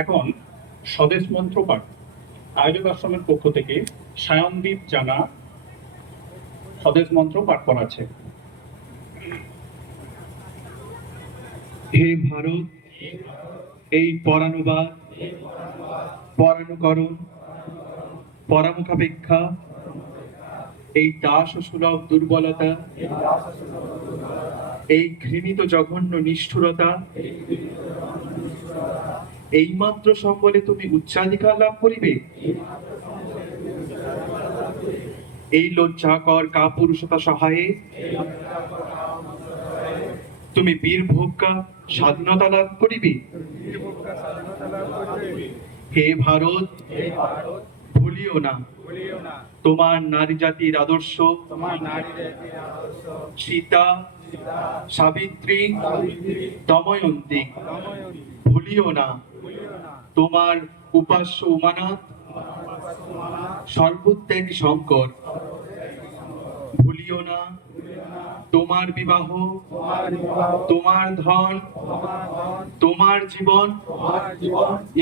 এখন স্বদেশ মন্ত্র পাঠ আয়োজক আশ্রমের পক্ষ থেকে সায়নদীপ জানা স্বদেশ মন্ত্র পাঠ করাচ্ছে। হে ভারত, এই পরানুবাদ, পরানুকরণ, পরামুখাপেক্ষা, এই দাস সুলভ দুর্বলতা, এই ঘৃণিত জঘন্য নিষ্ঠুরতা, এইমাত্র সম্বলে তুমি উচ্চাধিকার লাভ করিবে? এই লজ্জাকর কাপুরুষতা সহায়ে তুমি বীরভোগ্যা স্বাধীনতা লাভ করিবে? হে ভারত, ভুলিও না তোমার নারী জাতির আদর্শ, সীতা, সাবিত্রী, দময়ন্তী। ভুলিও না তোমার উপাস্য উমানাথ, সর্বত্যাগী শঙ্কর। ভুলিও না তোমার বিবাহ, তোমার ধন, তোমার জীবন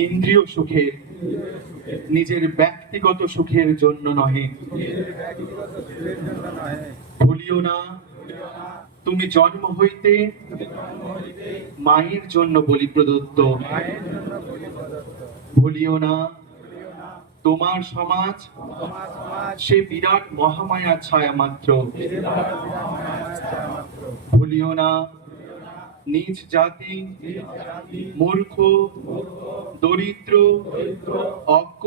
ইন্দ্রিয় সুখের, নিজের ব্যক্তিগত সুখের জন্য নহে। ভুলিও না তুমি জন্ম হইতে মায়ের জন্য বলি প্রদত্ত। ভুলিও না তোমার সমাজ সে বিরাট মহামায়া ছায়া মাত্র। ভুলিও না নিজ জাতি মূর্খ, দরিদ্র, অজ্ঞ